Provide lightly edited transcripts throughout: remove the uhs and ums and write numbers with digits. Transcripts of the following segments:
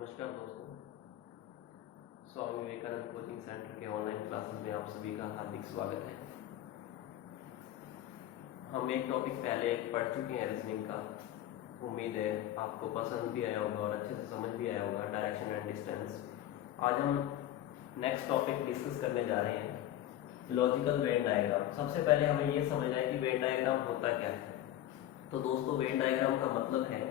नमस्कार दोस्तों, Swami Vivekananda coaching centre के ऑनलाइन क्लासेस में आप सभी का हार्दिक स्वागत है। हम एक टॉपिक पहले पढ़ चुके हैं रीजनिंग का। उम्मीद है आपको पसंद भी आया होगा और अच्छे से समझ भी आया होगा, डायरेक्शन एंड डिस्टेंस। आज हम नेक्स्ट टॉपिक डिस्कस करने जा रहे हैं, लॉजिकल वेन डायग्राम। सबसे पहले हमें ये समझना है कि वेन डायग्राम होता क्या है। तो दोस्तों, वेन डायग्राम का मतलब है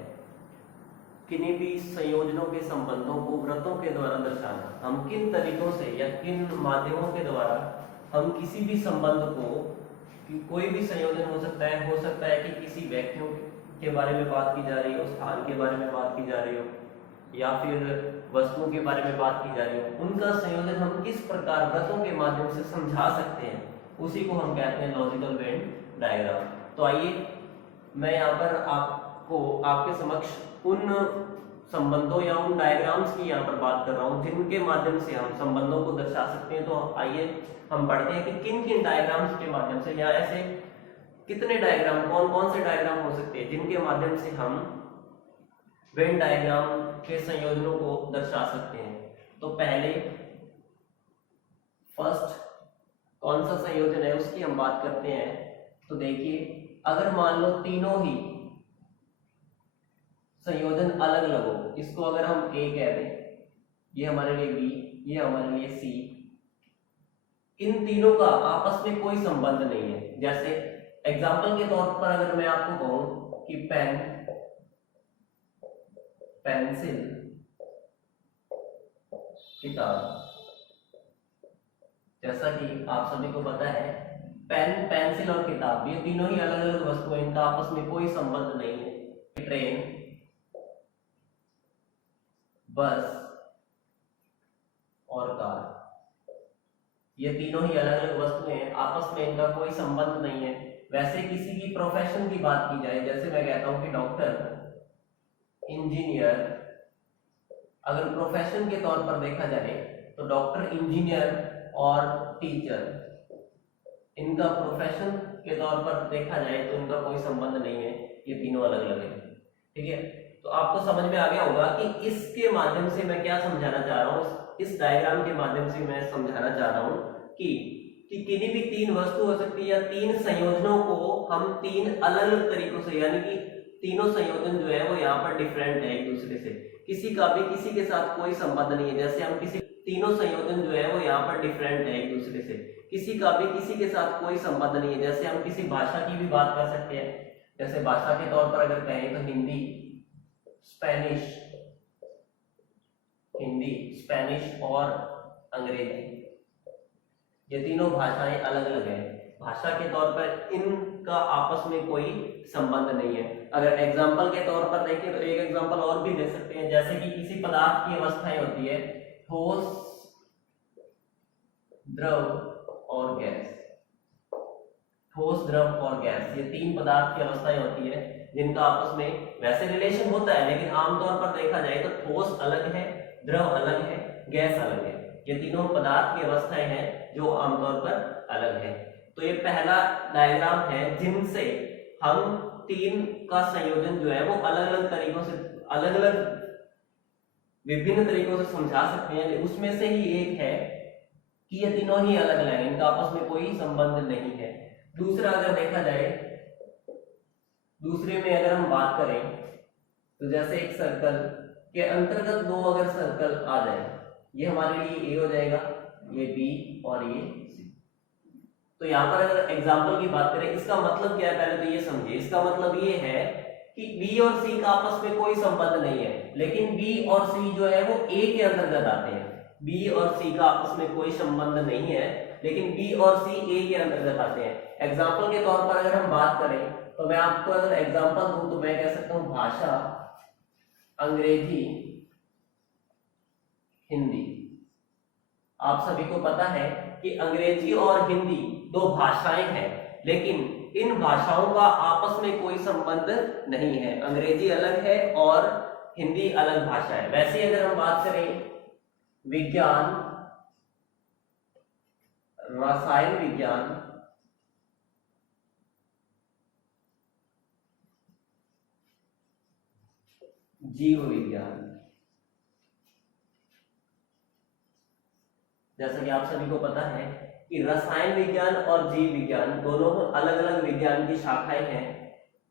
किन्हीं भी संयोजनों के संबंधों को वृत्तों के द्वारा दर्शाना। हम किन तरीकों से या किन माध्यमों के द्वारा हम किसी भी संबंध को, कोई भी संयोजन हो सकता है कि किसी व्यक्तियों के बारे में बात की जा रही हो, स्थान के बारे में बात की जा रही हो, या फिर वस्तुओं के बारे में बात की जा रही हो, उनका संयोजन हम किस प्रकार वृत्तों के माध्यम से समझा सकते हैं, उसी को हम कहते हैं लॉजिकल वेन डायग्राम। तो आइए मैं यहाँ पर आपके समक्ष उन संबंधों या उन डायग्राम्स की यहाँ पर बात कर रहा हूँ जिनके माध्यम से हम संबंधों को दर्शा सकते हैं। तो आइए हम पढ़ते हैं कि किन किन डायग्राम्स के माध्यम से, या ऐसे कितने डायग्राम, कौन कौन से डायग्राम हो सकते हैं जिनके माध्यम से हम वेन डायग्राम के संयोजनों को दर्शा सकते हैं। तो पहले फर्स्ट कौन सा संयोजन है उसकी हम बात करते हैं। तो देखिए, अगर मान लो तीनों ही संयोजन अलग अलग हो, इसको अगर हम ए कह दें, ये हमारे लिए बी, ये हमारे लिए सी, इन तीनों का आपस में कोई संबंध नहीं है। जैसे एग्जाम्पल के तौर पर अगर मैं आपको कहूं कि पेन, पेंसिल, किताब, जैसा कि आप सभी को पता है पेन, पेंसिल और किताब ये तीनों ही अलग अलग वस्तु हैं, इनका आपस में कोई संबंध नहीं है। ट्रेन, बस और कार, ये तीनों ही अलग अलग वस्तुएं हैं, आपस में इनका कोई संबंध नहीं है। वैसे किसी की प्रोफेशन की बात की जाए, जैसे मैं कहता हूं कि डॉक्टर, इंजीनियर, अगर प्रोफेशन के तौर पर देखा जाए तो डॉक्टर, इंजीनियर और टीचर, इनका प्रोफेशन के तौर पर देखा जाए तो इनका कोई संबंध नहीं है, ये तीनों अलग अलग है। ठीक है, तो आपको समझ में आ गया होगा कि इसके माध्यम से मैं क्या समझाना चाह रहा हूँ। इस डायग्राम के माध्यम से मैं समझाना चाह रहा हूँ कि किन्हीं भी तीन वस्तु हो सकती है या तीन संयोजनों को हम तीन अलग अलग तरीकों से, यानी कि तीनों संयोजन जो है वो यहाँ पर डिफरेंट है एक दूसरे से, किसी का भी किसी के साथ कोई संबंध नहीं है। जैसे हम किसी, तीनों संयोजन जो है वो यहाँ पर डिफरेंट है एक दूसरे से, किसी का भी किसी के साथ कोई संबंध नहीं है। जैसे हम किसी भाषा की भी बात कर सकते हैं, जैसे भाषा के तौर पर अगर कहें तो हिंदी, स्पेनिश, हिंदी, स्पेनिश और अंग्रेजी, ये तीनों भाषाएं अलग अलग हैं। भाषा के तौर पर इनका आपस में कोई संबंध नहीं है। अगर एग्जाम्पल के तौर पर देखें तो एक एग्जाम्पल और भी ले सकते हैं, जैसे कि किसी पदार्थ की अवस्थाएं होती है ठोस, द्रव और गैस। ठोस, द्रव और गैस, ये तीन पदार्थ की अवस्थाएं होती है जिनका आपस में वैसे रिलेशन होता है, लेकिन आमतौर पर देखा जाए तो ठोस अलग है, द्रव अलग है, गैस अलग है। ये तीनों पदार्थ की अवस्थाएं हैं जो आमतौर पर अलग है। तो ये पहला डायग्राम है जिनसे हम तीन का संयोजन जो है वो अलग अलग तरीकों से, अलग अलग विभिन्न तरीकों से समझा सकते हैं। उसमें से ही एक है कि ये तीनों ही अलग अलग हैं, इनका आपस में कोई संबंध नहीं है। दूसरा अगर देखा जाए, दूसरे में अगर हम बात करें तो जैसे एक सर्कल के अंतर्गत दो अगर सर्कल आ जाए, ये हमारे लिए ए हो जाएगा, ये बी और ये सी। तो यहाँ पर अगर एग्जाम्पल की बात करें, इसका मतलब क्या है पहले तो ये समझिए। इसका मतलब ये है कि बी और सी का आपस में कोई संबंध नहीं है, लेकिन बी और सी जो है वो ए के अंतर्गत आते हैं। बी और सी का आपस में कोई संबंध नहीं है, लेकिन बी और सी ए के अंतर्गत आते हैं। एग्जाम्पल के तौर पर अगर हम बात करें तो मैं आपको अगर एग्जाम्पल दूं तो मैं कह सकता हूं भाषा, अंग्रेजी, हिंदी। आप सभी को पता है कि अंग्रेजी और हिंदी दो भाषाएं हैं, लेकिन इन भाषाओं का आपस में कोई संबंध नहीं है। अंग्रेजी अलग है और हिंदी अलग भाषा है। वैसे अगर हम बात करें विज्ञान, रसायन विज्ञान, जीव विज्ञान, जैसा कि आप सभी को पता है कि रसायन विज्ञान और जीव विज्ञान दोनों अलग अलग विज्ञान की शाखाएं हैं।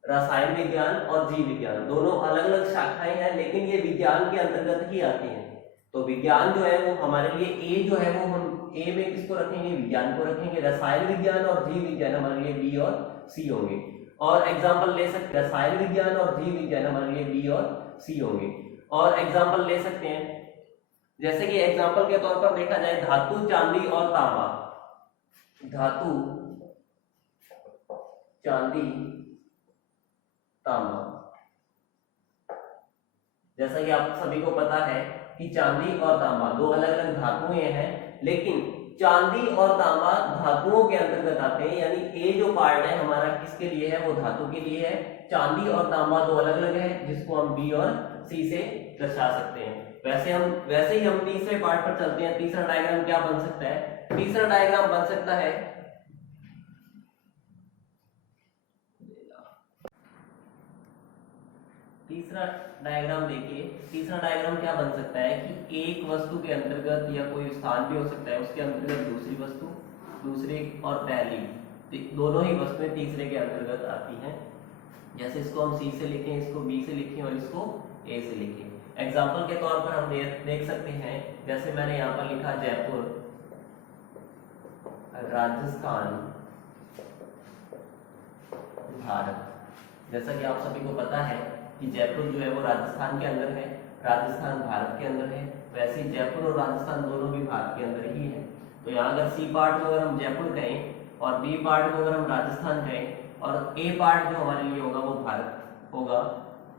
रसायन विज्ञान और जीव विज्ञान दोनों अलग अलग शाखाएं हैं, लेकिन ये विज्ञान के अंतर्गत ही आती हैं। तो विज्ञान जो है वो हमारे लिए ए जो है वो हम ए में किसको रखेंगे, विज्ञान को रखेंगे। रसायन विज्ञान और जीव विज्ञान हमारे लिए बी और सी होंगे। और एग्जाम्पल ले सकते हैं, रसायन विज्ञान और जीव विज्ञान हमारे लिए बी और सी होंगे। और एग्जाम्पल ले सकते हैं, जैसे कि एग्जाम्पल के तौर पर देखा जाए धातु, चांदी और तांबा। धातु, चांदी, तांबा। जैसा कि आप सभी को पता है कि चांदी और तांबा दो अलग अलग धातुएं हैं, लेकिन चांदी और तांबा धातुओं के अंतर्गत आते हैं। यानी ए जो पार्ट है हमारा किसके लिए है, वो धातु के लिए है। चांदी और तांबा दो अलग अलग है, जिसको हम बी और सी से दर्शा सकते हैं। वैसे ही हम तीसरे पार्ट पर चलते हैं। तीसरा डायग्राम क्या बन सकता है, तीसरा डायग्राम बन सकता है, तीसरा डायग्राम देखिए। तीसरा डायग्राम क्या बन सकता है कि एक वस्तु के अंतर्गत या कोई स्थान भी हो सकता है, उसके अंतर्गत दूसरी वस्तु, दूसरे और पहली दोनों ही वस्तुएं तीसरे के अंतर्गत आती हैं। जैसे इसको हम सी से लिखें, इसको बी से लिखें और इसको ए से लिखें। एग्जाम्पल के तौर पर हम देख सकते हैं, जैसे मैंने यहाँ पर लिखा जयपुर, राजस्थान, भारत। जैसा कि आप सभी को पता है कि जयपुर जो है वो राजस्थान के अंदर है, राजस्थान भारत के अंदर है। वैसे ही जयपुर और राजस्थान दोनों भी भारत के अंदर ही है। तो यहाँ अगर सी पार्ट को अगर हम जयपुर कहें और बी पार्ट को अगर हम राजस्थान कहें और ए पार्ट जो हमारे लिए होगा वो भारत होगा,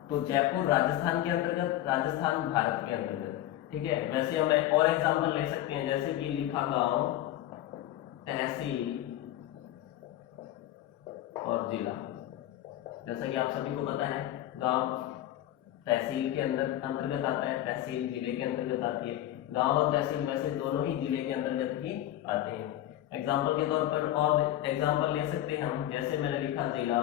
तो जयपुर राजस्थान के अंतर्गत, राजस्थान भारत के अंतर्गत। ठीक है। वैसे हम और एग्जाम्पल ले सकते हैं, जैसे कि लिखा गांव, तहसील और जिला। जैसा कि आप सभी को पता है गांव तहसील के अंतर्गत आता है, तहसील जिले के अंतर्गत आती है। गांव और तहसील वैसे दोनों ही जिले के अंतर्गत ही आते हैं। एग्जाम्पल के तौर पर और एग्जाम्पल ले सकते हैं हम, जैसे मैंने लिखा जिला,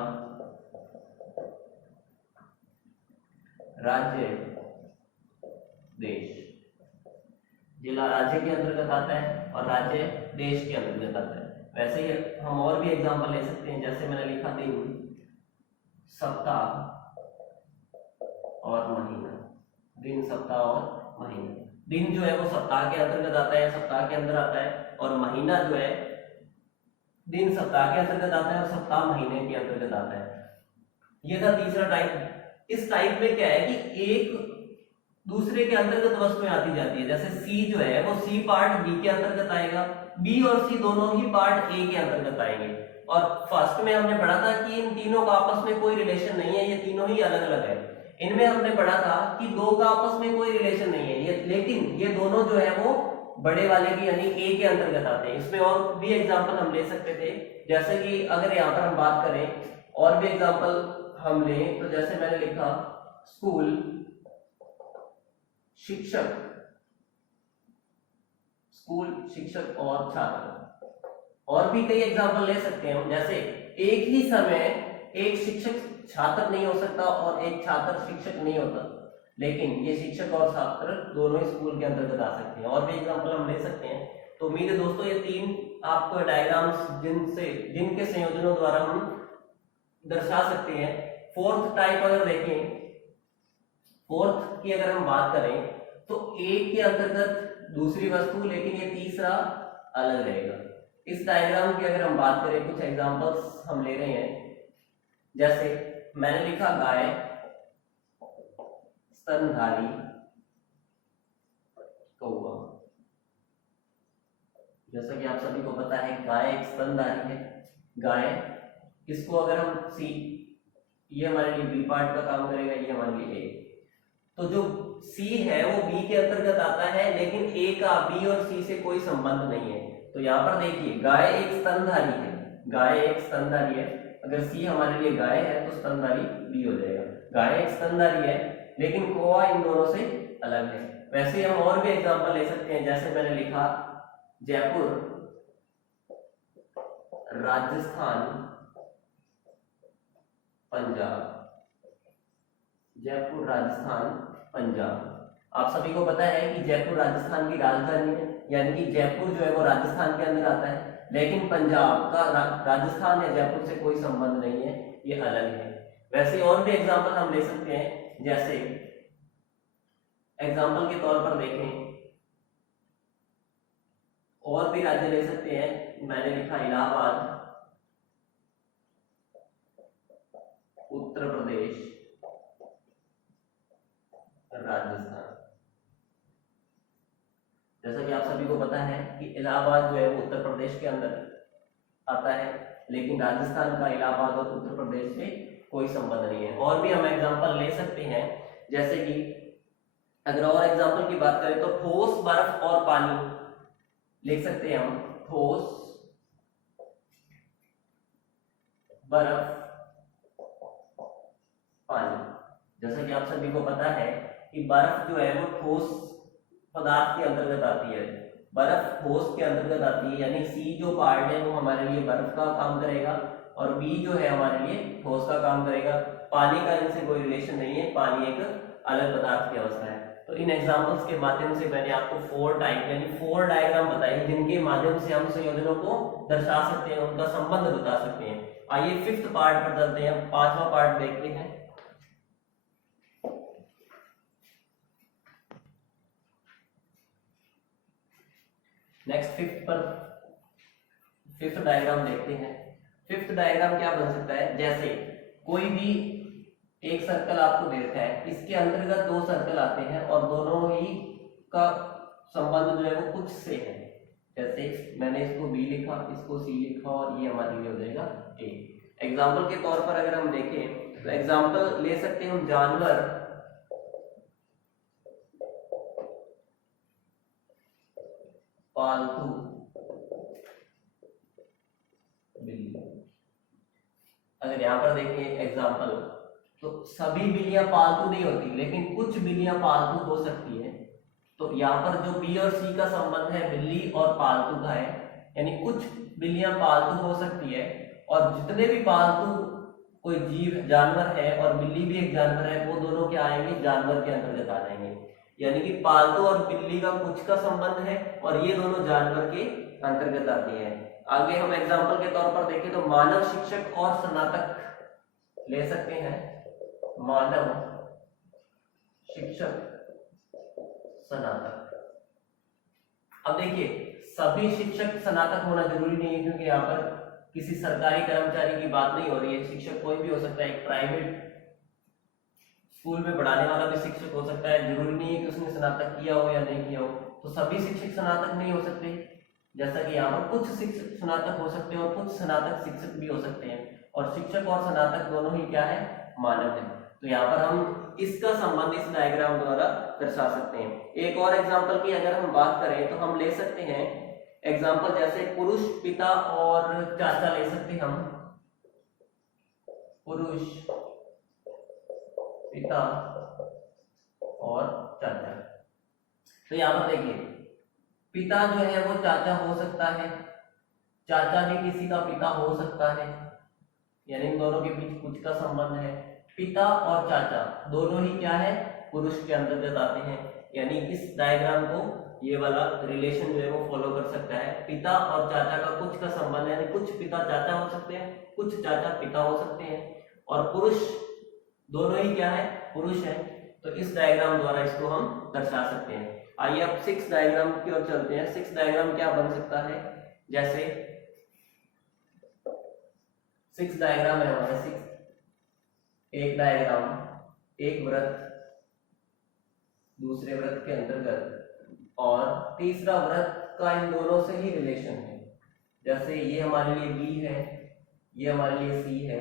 राज्य, देश। जिला राज्य के अंतर्गत आता है और राज्य देश के अंतर्गत आता है। वैसे ही हम और भी एग्जाम्पल ले सकते हैं, जैसे मैंने लिखा दिन, सप्ताह और महीना। दिन, सप्ताह और महीना। दिन जो है वो सप्ताह के अंतर्गत आता है, सप्ताह के अंदर आता है, और महीना जो है दिन सप्ताह के अंतर्गत आता है और सप्ताह महीने के अंतर्गत आता है। ये था तीसरा टाइप। इस टाइप में क्या है कि एक दूसरे के अंतर्गत वस्तुएं आती जाती है। जैसे सी जो है वो सी पार्ट बी के अंतर्गत आएगा, बी और सी दोनों ही पार्ट ए के अंतर्गत आएंगे। और फर्स्ट में हमने पढ़ा था कि इन तीनों का आपस में कोई रिलेशन नहीं है, ये तीनों ही अलग अलग है। इनमें हमने पढ़ा था कि दो का आपस में कोई रिलेशन नहीं है, ये लेकिन ये दोनों जो है वो बड़े वाले की यानी ए के अंतर्गत आते हैं। इसमें और भी एग्जाम्पल हम ले सकते थे, जैसे कि अगर यहाँ पर हम बात करें और भी एग्जाम्पल हम लें, तो जैसे मैंने लिखा स्कूल, शिक्षक, स्कूल, शिक्षक और छात्र। और भी कई एग्जाम्पल ले सकते हैं हम, जैसे एक ही समय एक शिक्षक छात्र नहीं हो सकता और एक छात्र शिक्षक नहीं होता, लेकिन ये शिक्षक और छात्र दोनों ही स्कूल के अंतर्गत आ सकते हैं। और भी एग्जाम्पल हम ले सकते हैं। तो उम्मीद है दोस्तों ये तीन आपको डायग्राम्स जिनके संयोजनों द्वारा हम दर्शा सकते हैं। फोर्थ टाइप अगर देखें, फोर्थ की अगर हम बात करें तो एक के अंतर्गत दूसरी वस्तु, लेकिन ये तीसरा अलग रहेगा। इस डायग्राम की अगर हम बात करें, कुछ एग्जांपल्स हम ले रहे हैं, जैसे मैंने लिखा गाय, स्तनधारी, कौवा। जैसा कि आप सभी को पता है गाय एक स्तनधारी है। गाय, इसको अगर हम सी, ये हमारे लिए बी पार्ट का काम करेगा, ये हमारे लिए ए। तो जो सी है वो बी के अंतर्गत आता है, लेकिन ए का बी और सी से कोई संबंध नहीं है। तो यहाँ पर देखिए गाय एक स्तनधारी है, गाय एक स्तनधारी है। अगर सी हमारे लिए गाय है तो स्तनधारी बी हो जाएगा। गाय एक स्तनधारी है, लेकिन कौवा इन दोनों से अलग है। वैसे हम और भी एग्जांपल ले सकते हैं, जैसे मैंने लिखा जयपुर, राजस्थान, पंजाब। जयपुर, राजस्थान, पंजाब। आप सभी को पता है कि जयपुर राजस्थान की राजधानी है। यानी कि जयपुर जो है वो राजस्थान के अंदर आता है, लेकिन पंजाब का राजस्थान या जयपुर से कोई संबंध नहीं है, ये अलग है। वैसे और भी एग्जाम्पल हम ले सकते हैं, जैसे एग्जाम्पल के तौर पर देखें, और भी राज्य ले सकते हैं। मैंने लिखा इलाहाबाद, उत्तर प्रदेश, राजस्थान। जैसा कि आप सभी को पता है कि इलाहाबाद जो है वो उत्तर प्रदेश के अंदर आता है, लेकिन राजस्थान का इलाहाबाद और उत्तर प्रदेश से कोई संबंध नहीं है। और भी हम एग्जांपल ले सकते हैं, जैसे कि अगर और एग्जांपल की बात करें तो ठोस, बर्फ और पानी लिख सकते हैं हम। ठोस, बर्फ, पानी। जैसा कि आप सभी को पता है कि बर्फ जो है वो ठोस पदार्थ के अंतर्गत आती है, बर्फ ठोस के अंतर्गत आती है, यानी सी जो पार्ट है वो हमारे लिए बर्फ का काम करेगा और बी जो है हमारे लिए ठोस का काम करेगा। पानी का इनसे कोई रिलेशन नहीं है, पानी एक अलग पदार्थ की अवस्था है। तो इन एग्जांपल्स के माध्यम से मैंने आपको 4 टाइप यानी 4 डायग्राम बताए, जिनके माध्यम से हम संयोजनों को दर्शा सकते हैं, उनका संबंध बता सकते हैं। आइए 5th पार्ट पर चलते हैं, 5वां पार्ट देखते हैं। नेक्स्ट 5th डायग्राम देखते हैं। 5th डायग्राम क्या बन सकता है, जैसे कोई भी एक सर्कल आपको दे रखा है, इसके अंतर्गत 2 सर्कल आते हैं और दोनों ही का संबंध जो है वो कुछ से है। जैसे मैंने इसको बी लिखा, इसको सी लिखा और ये हमारे लिए हो जाएगा ए। एग्जाम्पल के तौर पर अगर हम देखें तो एग्जाम्पल ले सकते हैं हम जानवर, पालतू बिल्ली। अगर यहां पर देखें एग्जाम्पल, तो सभी बिल्लियां पालतू नहीं होती, लेकिन कुछ बिल्लियां पालतू हो सकती है। तो यहाँ पर जो बी और सी का संबंध है बिल्ली और पालतू का है, यानी कुछ बिल्लियां पालतू हो सकती है और जितने भी पालतू कोई जीव जानवर है और बिल्ली भी एक जानवर है, वो दोनों क्या आएंगे, जानवर के अंतर्गत आ जाएंगे। यानी कि पालतू और बिल्ली का कुछ का संबंध है और ये दोनों जानवर के अंतर्गत आती है। आगे हम एग्जाम्पल के तौर पर देखें तो मानव शिक्षक और स्नातक ले सकते हैं। मानव शिक्षक, स्नातक। अब देखिए सभी शिक्षक स्नातक होना जरूरी नहीं है, क्योंकि यहाँ पर किसी सरकारी कर्मचारी की बात नहीं हो रही है। शिक्षक कोई भी हो सकता है, एक प्राइवेट स्कूल में पढ़ाने वाला भी शिक्षक हो सकता है, जरूरी नहीं है कि उसने स्नातक किया हो या नहीं किया हो। तो सभी शिक्षक स्नातक नहीं हो सकते, जैसा कि यहाँ पर कुछ शिक्षक स्नातक हो सकते हैं और कुछ स्नातक शिक्षक भी हो सकते हैं, और शिक्षक और स्नातक दोनों ही क्या है, मानव है। तो यहाँ पर हम इसका संबंध इस डायग्राम द्वारा दर्शा सकते हैं। एक और एग्जाम्पल की अगर हम बात करें तो हम ले सकते हैं एग्जाम्पल, जैसे पुरुष, पिता और चाचा ले सकते हैं हम। पुरुष, पिता और चाचा। तो यहाँ पर देखिए पिता जो है वो चाचा हो सकता है, चाचा भी किसी का पिता हो सकता है, यानी इन दोनों के बीच कुछ का संबंध है। पिता और चाचा दोनों ही क्या है, पुरुष के अंतर्गत आते हैं। यानी इस डायग्राम को ये वाला रिलेशन जो है वो फॉलो कर सकता है। पिता और चाचा का कुछ का संबंध है, यानी कुछ पिता चाचा हो सकते हैं, कुछ चाचा पिता हो सकते हैं, और पुरुष दोनों ही क्या है, पुरुष है। तो इस डायग्राम द्वारा इसको हम दर्शा सकते हैं। आइए अब 6 डायग्राम की ओर चलते हैं। 6 डायग्राम क्या बन सकता है, जैसे 6 डायग्राम है हमारे 6। एक डायग्राम, एक वृत्त, दूसरे वृत्त के अंतर्गत और तीसरा वृत्त का इन दोनों से ही रिलेशन है। जैसे ये हमारे लिए बी है, ये हमारे लिए सी है,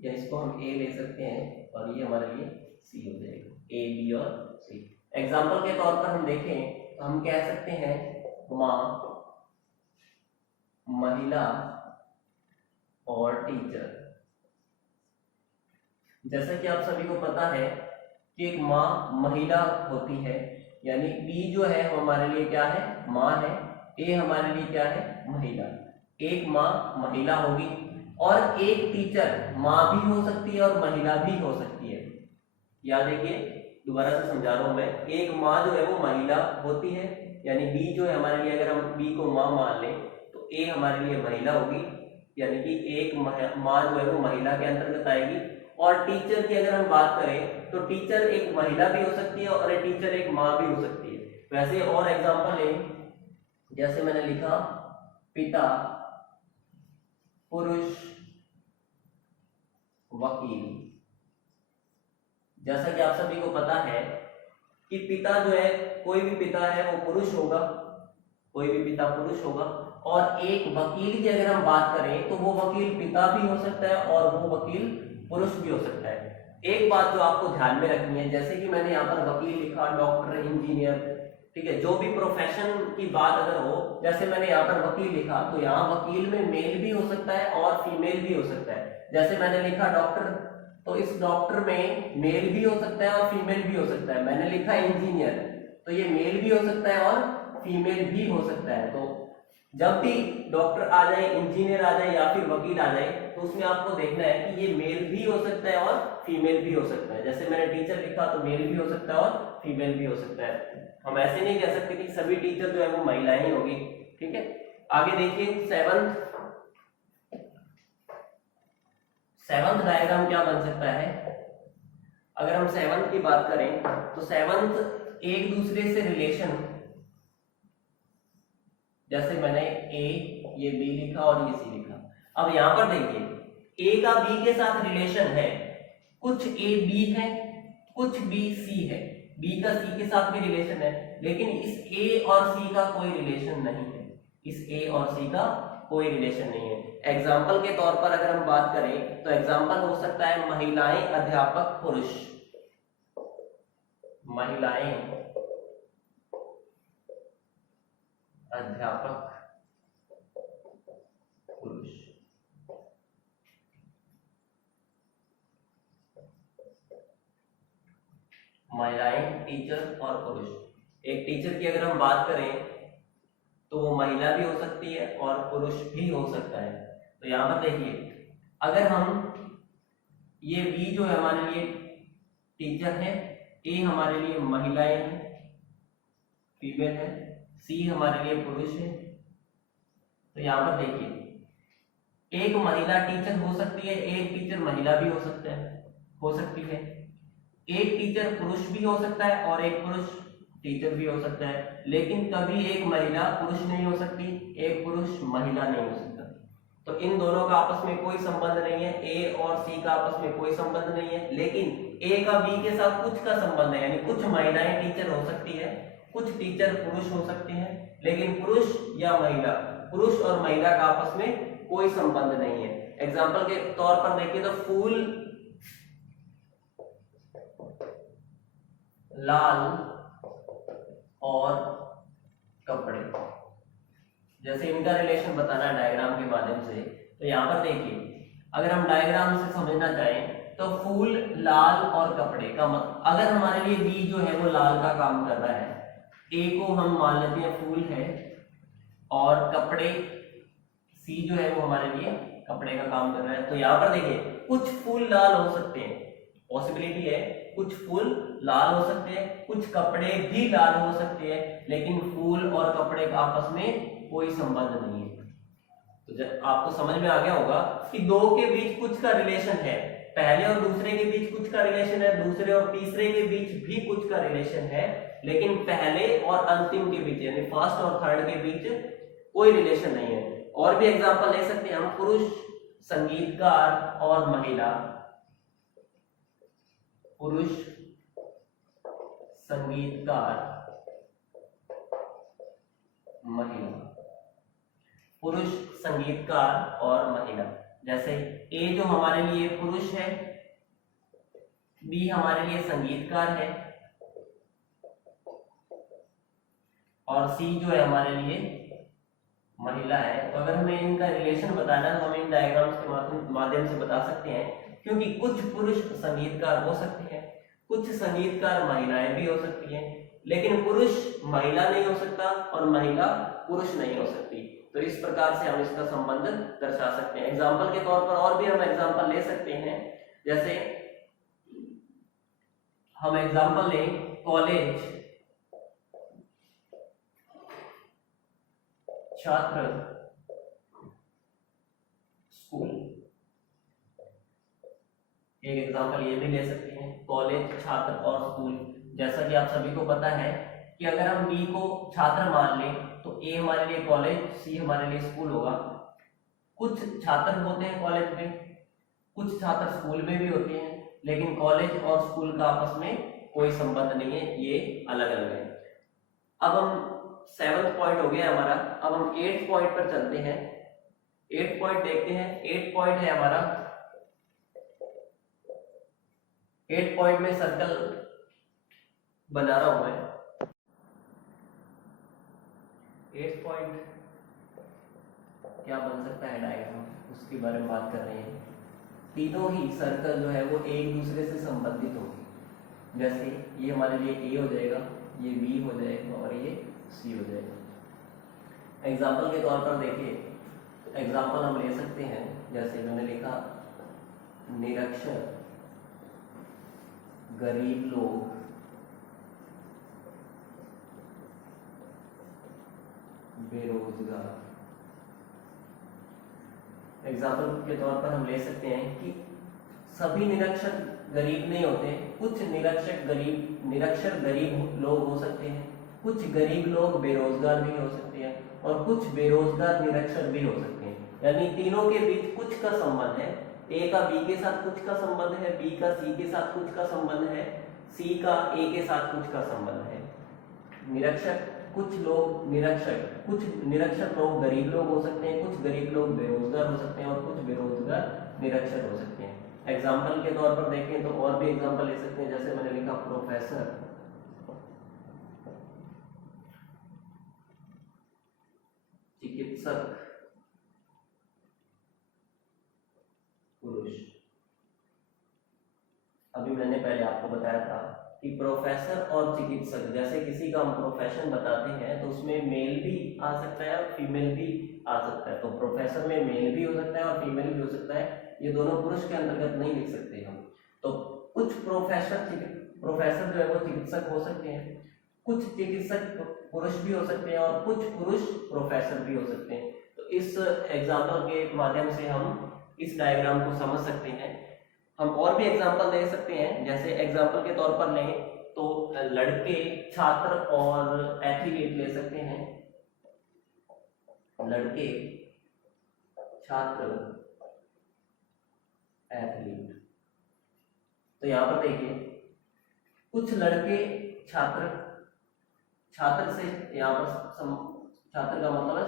या इसको हम ए ले सकते हैं और ये हमारे लिए सी हो जाएगा, ए बी और सी। एग्जाम्पल के तौर पर हम देखें तो हम कह सकते हैं माँ, महिला और टीचर। जैसा कि आप सभी को पता है कि एक माँ महिला होती है, यानी बी जो है वो हमारे लिए क्या है, माँ है, ए हमारे लिए क्या है, महिला। एक माँ महिला होगी और एक टीचर माँ भी हो सकती है और महिला भी हो सकती है। याद देखिए, दोबारा से समझा रहा हूं मैं, एक माँ जो है वो महिला होती है यानी बी जो है हमारे लिए, अगर हम बी को माँ मान लें तो ए हमारे लिए महिला होगी, यानी कि एक माँ जो है वो महिला के अंतर्गत आएगी। और टीचर की अगर हम बात करें तो टीचर एक महिला भी हो सकती है और टीचर एक माँ भी हो सकती है। वैसे और एग्जांपल है, जैसे मैंने लिखा पिता पुरुष वकील। जैसा कि आप सभी को पता है कि पिता जो है, कोई भी पिता है वो पुरुष होगा, कोई भी पिता पुरुष होगा। और एक वकील की अगर हम बात करें तो वो वकील पिता भी हो सकता है और वो वकील पुरुष भी हो सकता है। एक बात जो आपको ध्यान में रखनी है, जैसे कि मैंने यहाँ पर वकील लिखा, डॉक्टर, इंजीनियर, ठीक है, जो भी प्रोफेशन की बात अगर हो, जैसे मैंने यहाँ पर वकील लिखा तो यहाँ वकील में मेल भी हो सकता है और फीमेल भी हो सकता है। जैसे मैंने लिखा डॉक्टर, तो इस डॉक्टर में मेल भी हो सकता है और फीमेल भी हो सकता है। मैंने लिखा इंजीनियर, तो ये मेल भी हो सकता है और फीमेल भी हो सकता है। तो जब भी डॉक्टर आ जाए, इंजीनियर आ जाए या फिर वकील आ जाए, तो उसमें आपको देखना है कि ये मेल भी हो सकता है और फीमेल भी हो सकता है। जैसे मैंने टीचर लिखा तो मेल भी हो सकता है और फीमेल भी हो सकता है। हम ऐसे नहीं कह सकते कि सभी टीचर जो है वो महिलाएं ही होगी, ठीक है। आगे देखिए सेवंथ डायग्राम क्या बन सकता है। अगर हम सेवंथ की बात करें तो सेवंथ एक दूसरे से रिलेशन, जैसे मैंने ए, ये बी लिखा और ये सी लिखा। अब यहां पर देखिए ए का बी के साथ रिलेशन है, कुछ ए बी है, कुछ बी सी है, बी का सी के साथ भी रिलेशन है, लेकिन इस ए और सी का कोई रिलेशन नहीं है, इस ए और सी का कोई रिलेशन नहीं है। एग्जाम्पल के तौर पर अगर हम बात करें तो एग्जाम्पल हो सकता है महिलाएं अध्यापक पुरुष, महिलाएं अध्यापक पुरुष, महिलाएं टीचर और पुरुष। एक टीचर की अगर हम बात करें तो वो महिला भी हो सकती है और पुरुष भी हो सकता है। तो यहां पर देखिए, अगर हम ये बी जो है हमारे लिए टीचर है, ए हमारे लिए महिलाएं हैं, फीमेल है, सी हमारे लिए पुरुष है। तो यहां पर देखिए एक महिला टीचर हो सकती है, एक टीचर महिला भी हो सकती है, एक टीचर पुरुष भी हो सकता है और एक पुरुष टीचर भी हो सकता है। लेकिन कभी एक महिला पुरुष नहीं हो सकती, एक पुरुष महिला नहीं हो सकता। तो इन दोनों का आपस में कोई संबंध नहीं है, ए और सी का आपस में कोई संबंध नहीं है। लेकिन ए का बी के साथ कुछ का संबंध है, यानी कुछ महिलाएं टीचर हो सकती है, कुछ टीचर पुरुष हो सकते हैं, लेकिन पुरुष या महिला, पुरुष और महिला का आपस में कोई संबंध नहीं है। एग्जाम्पल के तौर पर देखिए तो फूल लाल और कपड़े, जैसे इनका रिलेशन बताना है डायग्राम के माध्यम से। तो यहां पर देखिए अगर हम डायग्राम से समझना चाहें तो फूल लाल और कपड़े का अगर हमारे लिए बी जो है वो लाल का काम कर रहा है, ए को हम मान लेते हैं फूल है, और कपड़े सी जो है वो हमारे लिए कपड़े का काम कर रहा है। तो यहाँ पर देखिए कुछ फूल लाल हो सकते हैं, पॉसिबिलिटी है, कुछ फूल लाल हो सकते हैं, कुछ कपड़े भी लाल हो सकते हैं, लेकिन फूल और कपड़े का आपस में कोई संबंध नहीं है। तो जब आपको समझ में आ गया होगा कि दो के बीच कुछ का रिलेशन है, पहले और दूसरे के बीच कुछ का रिलेशन है, दूसरे और तीसरे के बीच भी कुछ का रिलेशन है, लेकिन पहले और अंतिम के बीच यानी फर्स्ट और थर्ड के बीच कोई रिलेशन नहीं है। और भी एग्जांपल ले सकते हैं हम, पुरुष संगीतकार और महिला, पुरुष संगीतकार महिला, पुरुष संगीतकार और महिला। जैसे ए जो हमारे लिए पुरुष है, बी हमारे लिए संगीतकार है और सी जो है हमारे लिए महिला है। तो अगर हमें इनका रिलेशन बताना है तो हम इन डायग्राम्स के माध्यम से बता सकते हैं, क्योंकि कुछ पुरुष संगीतकार हो सकते हैं, कुछ संगीतकार महिलाएं भी हो सकती हैं, लेकिन पुरुष महिला नहीं हो सकता और महिला पुरुष नहीं हो सकती। तो इस प्रकार से हम इसका संबंध दर्शा सकते हैं। एग्जाम्पल के तौर पर और भी हम एग्जाम्पल ले सकते हैं, जैसे हम एग्जाम्पल लें कॉलेज छात्र स्कूल। एक एग्जांपल ये भी ले सकते हैं, कॉलेज, छात्र और स्कूल। जैसा कि आप सभी को पता है कि अगर हम बी को छात्र मान लें तो ए हमारे लिए कॉलेज, सी हमारे लिए स्कूल होगा। कुछ छात्र होते हैं कॉलेज में, कुछ छात्र स्कूल में भी होते हैं, लेकिन कॉलेज और स्कूल का आपस में कोई संबंध नहीं है, ये अलग अलग है। अब हम 7th पॉइंट हो गया हमारा, अब हम 8th पॉइंट पर चलते हैं। 8th पॉइंट देखते हैं। 8th पॉइंट है हमारा, 8th पॉइंट में सर्कल बना रहा हूं मैं। 8th पॉइंट क्या बन सकता है डायग्राम, उसके बारे में बात कर रहे हैं। तीनों ही सर्कल जो है वो एक दूसरे से संबंधित होंगे। जैसे ये हमारे लिए ए हो जाएगा, ये बी हो जाएगा और ये सी हो जाएगा। एग्जाम्पल के तौर पर देखिए, एग्जाम्पल हम ले सकते हैं, जैसे मैंने लिखा निरक्षर, गरीब लोग, बेरोजगार। एग्जाम्पल के तौर पर हम ले सकते हैं कि सभी निरक्षर गरीब नहीं होते, कुछ निरक्षर गरीब लोग हो सकते हैं, कुछ गरीब लोग बेरोजगार भी हो सकते हैं और कुछ बेरोजगार निरक्षर भी हो सकते हैं। यानी तीनों के बीच कुछ का संबंध है। ए का बी के साथ कुछ का संबंध है, बी का सी के साथ कुछ का संबंध है, सी का ए के साथ कुछ का संबंध है। निरक्षर कुछ निरक्षर लोग गरीब लोग हो सकते हैं, कुछ गरीब लोग बेरोजगार हो सकते हैं और कुछ बेरोजगार निरक्षर हो सकते हैं। एग्जाम्पल के तौर पर देखें तो और भी एग्जाम्पल ले सकते हैं, जैसे मैंने लिखा प्रोफेसर, चिकित्सक, पुरुष। अभी मैंने पहले आपको बताया था कि प्रोफेसर और चिकित्सक, जैसे किसी का हम प्रोफेशन बताते हैं तो उसमें मेल भी आ सकता है और फीमेल भी आ सकता है। तो प्रोफेसर में मेल भी हो सकता है और फीमेल भी हो सकता है, ये दोनों पुरुष के अंतर्गत नहीं लिख सकते हम। तो कुछ प्रोफेसर जो है वो चिकित्सक हो सकते हैं, कुछ चिकित्सक पुरुष भी हो सकते हैं और कुछ पुरुष प्रोफेसर भी हो सकते हैं। तो इस एग्जाम्पल के माध्यम से हम इस डायग्राम को समझ सकते हैं। हम और भी एग्जाम्पल दे सकते हैं, जैसे एग्जाम्पल के तौर पर लें तो लड़के, छात्र और एथलीट ले सकते हैं। लड़के, छात्र, एथलीट। तो यहां पर देखिए, कुछ लड़के छात्र से यहाँ पर छात्र का मतलब है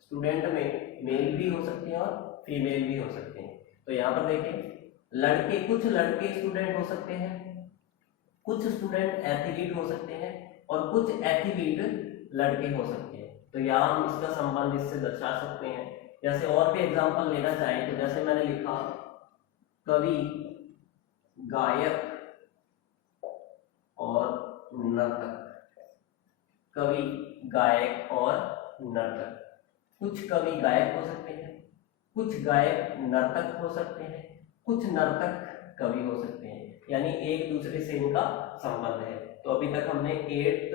स्टूडेंट में मेल भी हो सकते हैं और फीमेल भी हो सकते हैं। तो यहाँ पर देखिए, कुछ लड़के स्टूडेंट हो सकते हैं, कुछ स्टूडेंट एथलीट हो सकते हैं और कुछ एथलीट लड़के हो सकते हैं। तो यहाँ हम इसका संबंध इससे दर्शा सकते हैं। जैसे और भी एग्जांपल लेना चाहें तो जैसे मैंने लिखा कवि, गायक और नर्तक। कवि, गायक और नर्तक। कुछ कवि गायक हो सकते हैं, कुछ गायक नर्तक हो सकते हैं, कुछ नर्तक कवि हो सकते हैं। यानी एक दूसरे से इनका संबंध है। तो अभी तक हमने 8th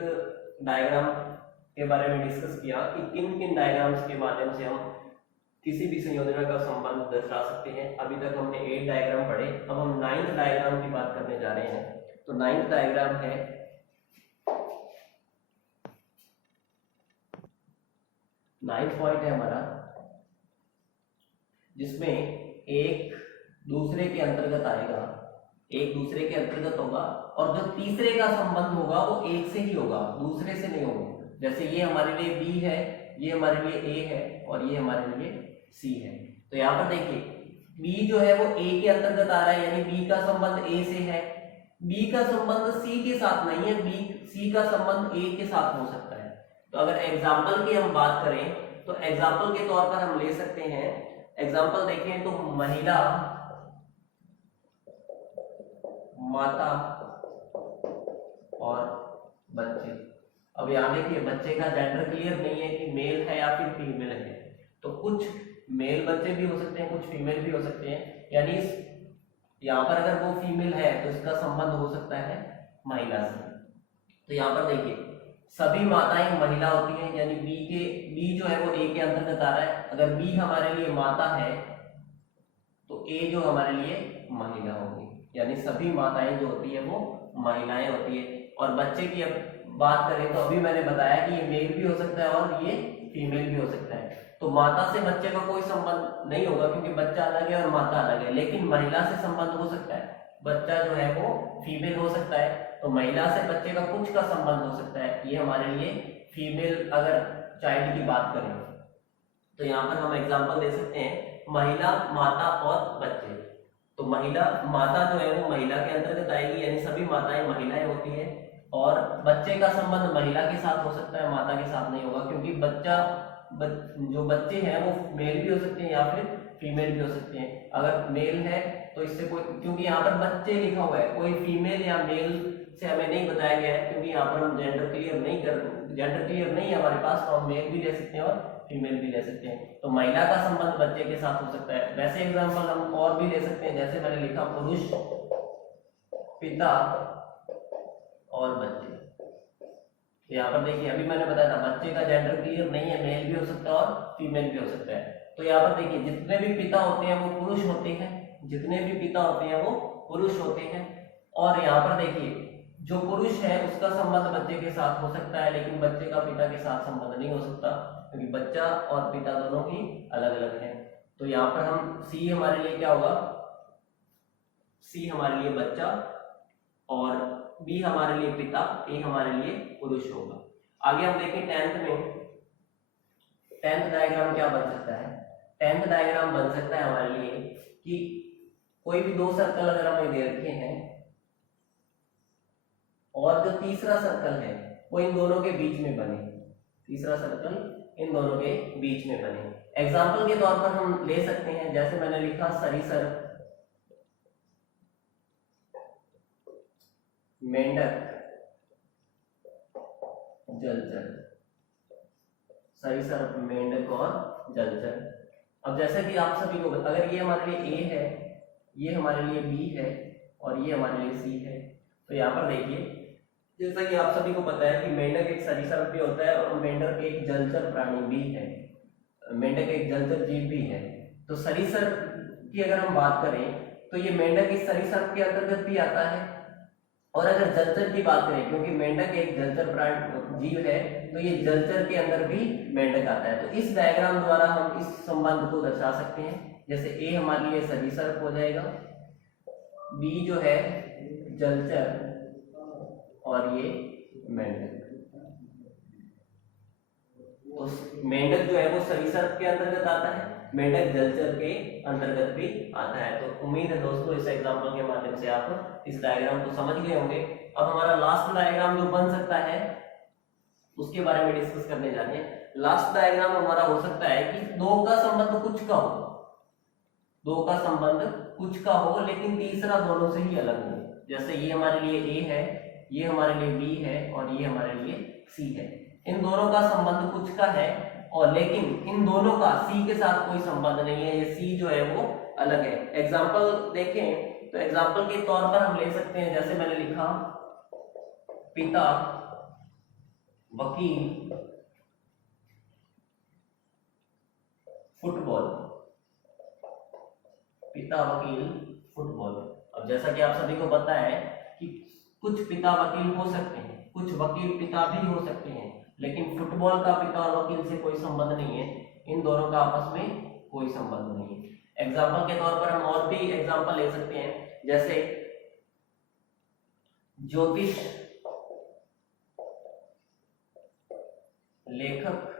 डायग्राम के बारे में डिस्कस किया कि किन किन डायग्राम्स के माध्यम से हम किसी भी संयोजना का संबंध दर्शा सकते हैं। अभी तक हमने 8 डायग्राम पढ़े, अब हम 9th डायग्राम की बात करने जा रहे हैं। तो 9th डायग्राम है, 9th पॉइंट है हमारा, जिसमें एक दूसरे के अंतर्गत आएगा, एक दूसरे के अंतर्गत होगा और जो तीसरे का संबंध होगा वो एक से ही होगा, दूसरे से नहीं होगा। जैसे ये हमारे लिए बी है, ये हमारे लिए ए है और ये हमारे लिए सी है। तो यहाँ पर देखिए, बी जो है वो ए के अंतर्गत आ रहा है, यानी बी का संबंध ए से है। बी का संबंध सी के साथ नहीं है, सी का संबंध ए के साथ हो सकता है। तो अगर एग्जाम्पल की हम बात करें तो एग्जाम्पल के तौर पर हम ले सकते हैं, एग्जाम्पल देखें तो महिला, माता और बच्चे। अब यहाँ देखिए, बच्चे का जेंडर क्लियर नहीं है कि मेल है या फिर फीमेल है। तो कुछ मेल बच्चे भी हो सकते हैं, कुछ फीमेल भी हो सकते हैं। यानी यहाँ पर अगर वो फीमेल है तो इसका संबंध हो सकता है महिला से। तो यहाँ पर देखिए, सभी माताएं महिला होती हैं, यानी बी जो है वो ए के अंतर्गत आ रहा है। अगर बी हमारे लिए माता है तो ए जो हमारे लिए महिला होगी, यानी सभी माताएं जो होती है वो महिलाएं होती है। और बच्चे की अब बात करें तो अभी मैंने बताया कि ये मेल भी हो सकता है और ये फीमेल भी हो सकता है। तो माता से बच्चे का कोई संबंध नहीं होगा क्योंकि बच्चा अलग है और माता अलग है, लेकिन महिला से संबंध हो सकता है। बच्चा जो है वो फीमेल हो सकता है, तो महिला से बच्चे का कुछ का संबंध हो सकता है। ये हमारे लिए फीमेल अगर चाइल्ड की बात करें तो यहाँ पर हम एग्जांपल दे सकते हैं महिला, माता और बच्चे। तो महिला, माता जो है वो महिला के अंतर्गत आएगी, यानी सभी माताएं महिलाएं होती है। और बच्चे का संबंध महिला के साथ हो सकता है, माता के साथ नहीं होगा, क्योंकि बच्चा जो बच्चे हैं वो मेल भी हो सकते हैं या फिर फीमेल भी हो सकते हैं। अगर मेल है तो इससे कोई, क्योंकि यहाँ पर बच्चे लिखा हुआ है, कोई फीमेल या मेल से हमें नहीं बताया गया है, क्योंकि यहाँ पर हम जेंडर क्लियर नहीं है हमारे पास, तो हम मेल भी ले सकते हैं और फीमेल भी ले सकते हैं। तो महिला का संबंध बच्चे के साथ हो सकता है। वैसे एग्जांपल हम और भी ले सकते हैं, जैसे मैंने लिखा पुरुष, पिता और बच्चे। यहाँ पर देखिए अभी मैंने बताया था बच्चे का जेंडर क्लियर नहीं है, मेल भी हो सकता है और फीमेल भी हो सकता है। तो यहाँ पर देखिए जितने भी पिता होते हैं वो पुरुष होते हैं, जितने भी पिता होते हैं वो पुरुष होते हैं। और यहाँ पर देखिए जो पुरुष है उसका संबंध बच्चे के साथ हो सकता है, लेकिन बच्चे का पिता के साथ संबंध नहीं हो सकता, क्योंकि बच्चा और पिता दोनों ही अलग अलग हैं। तो यहाँ पर हम सी हमारे लिए क्या होगा, सी हमारे लिए बच्चा और बी हमारे लिए पिता, ए हमारे लिए पुरुष होगा। आगे हम देखें 10th में, 10th डायग्राम क्या बन सकता है। 10th डायग्राम बन सकता है हमारे लिए कि कोई भी दो सर्कल अगर हमें दे रखे हैं और जो तीसरा सर्कल है वो इन दोनों के बीच में बने, तीसरा सर्कल इन दोनों के बीच में बने। एग्जाम्पल के तौर पर हम ले सकते हैं, जैसे मैंने लिखा सरीसृप, मेंढक, जलचर, सरीसृप, मेंढक और जलचर। अब जैसे कि आप सभी को अगर ये हमारे लिए ए है, ये हमारे लिए बी है और ये हमारे लिए सी है, तो यहाँ पर देखिए जैसा कि आप सभी को पता है कि मेंढक एक सरीसृप भी होता है और मेंढक एक जलचर प्राणी भी है, मेंढक एक जलचर जीव भी है। तो सरीसृप की अगर हम बात करें तो ये मेंढक इस सरीसृप के अंतर्गत भी आता है। और अगर जलचर की बात करें, क्योंकि मेंढक एक जलचर प्राणी जीव है, तो ये जलचर के अंदर भी मेंढक आता है। तो इस डायग्राम द्वारा हम इस संबंध को दर्शा सकते हैं। जैसे ए हमारे लिए सरीसृप हो जाएगा, बी जो है जलचर और ये मेंढक। तो मेंढक जो है वो सरीसृप के अंतर्गत आता है, मेंढक जलचर के अंतर्गत भी आता है। तो उम्मीद है दोस्तों इस एग्जांपल के माध्यम से आप इस डायग्राम को समझ गए होंगे। अब हमारा लास्ट डायग्राम जो बन सकता है उसके बारे में डिस्कस करने जा रहे हैं। लास्ट डायग्राम हमारा हो सकता है कि दो का संबंध कुछ का हो, दो का संबंध कुछ का हो लेकिन तीसरा दोनों से ही अलग हो। जैसे ये हमारे लिए ए है, ये हमारे लिए बी है और ये हमारे लिए सी है। इन दोनों का संबंध कुछ का है और लेकिन इन दोनों का सी के साथ कोई संबंध नहीं है, ये सी जो है वो अलग है। एग्जाम्पल देखें तो एग्जाम्पल के तौर पर हम ले सकते हैं, जैसे मैंने लिखा पिता वकील फुटबॉल, पिता वकील फुटबॉल। अब जैसा कि आप सभी को पता है कि कुछ पिता वकील हो सकते हैं, कुछ वकील पिता भी हो सकते हैं, लेकिन फुटबॉल का पिता और वकील से कोई संबंध नहीं है, इन दोनों का आपस में कोई संबंध नहीं है। एग्जाम्पल के तौर पर हम और भी एग्जाम्पल ले सकते हैं, जैसे ज्योतिष, लेखक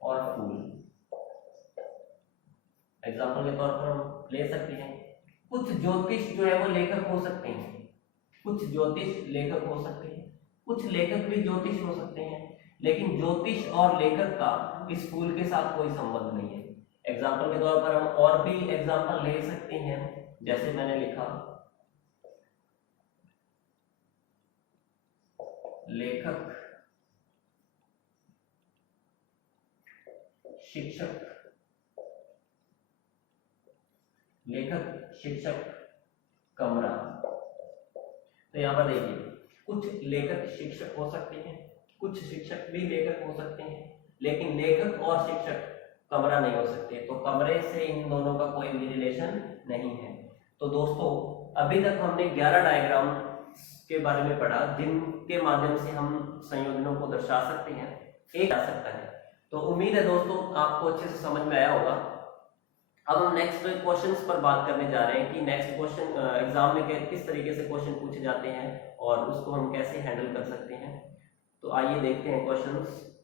और फूल। एग्जाम्पल के तौर पर हम ले सकते हैं कुछ ज्योतिष जो है वो लेखक हो सकते हैं, कुछ ज्योतिष लेखक हो सकते हैं, कुछ लेखक भी ज्योतिष हो सकते हैं, लेकिन ज्योतिष और लेखक का इस फूल के साथ कोई संबंध नहीं है। एग्जाम्पल के तौर पर हम और भी एग्जाम्पल ले सकते हैं, जैसे मैंने लिखा लेखक, शिक्षक, लेखक, शिक्षक, कमरा। तो यहां पर देखिए कुछ लेखक शिक्षक हो सकते हैं, कुछ शिक्षक भी लेखक हो सकते हैं, लेकिन लेखक और शिक्षक कमरा नहीं हो सकते। तो कमरे से इन दोनों का कोई भी रिलेशन नहीं है। तो दोस्तों अभी तक हमने 11 डायग्राम के बारे में पढ़ा जिनके माध्यम से हम संयोजनों को दर्शा सकते हैं, एक आ सकता है। तो उम्मीद है दोस्तों आपको अच्छे से समझ में आया होगा। अब हम नेक्स्ट क्वेश्चंस पर बात करने जा रहे हैं कि नेक्स्ट क्वेश्चन एग्जाम में किस तरीके से क्वेश्चन पूछे जाते हैं और उसको हम कैसे हैंडल कर सकते हैं। तो आइए देखते हैं क्वेश्चंस।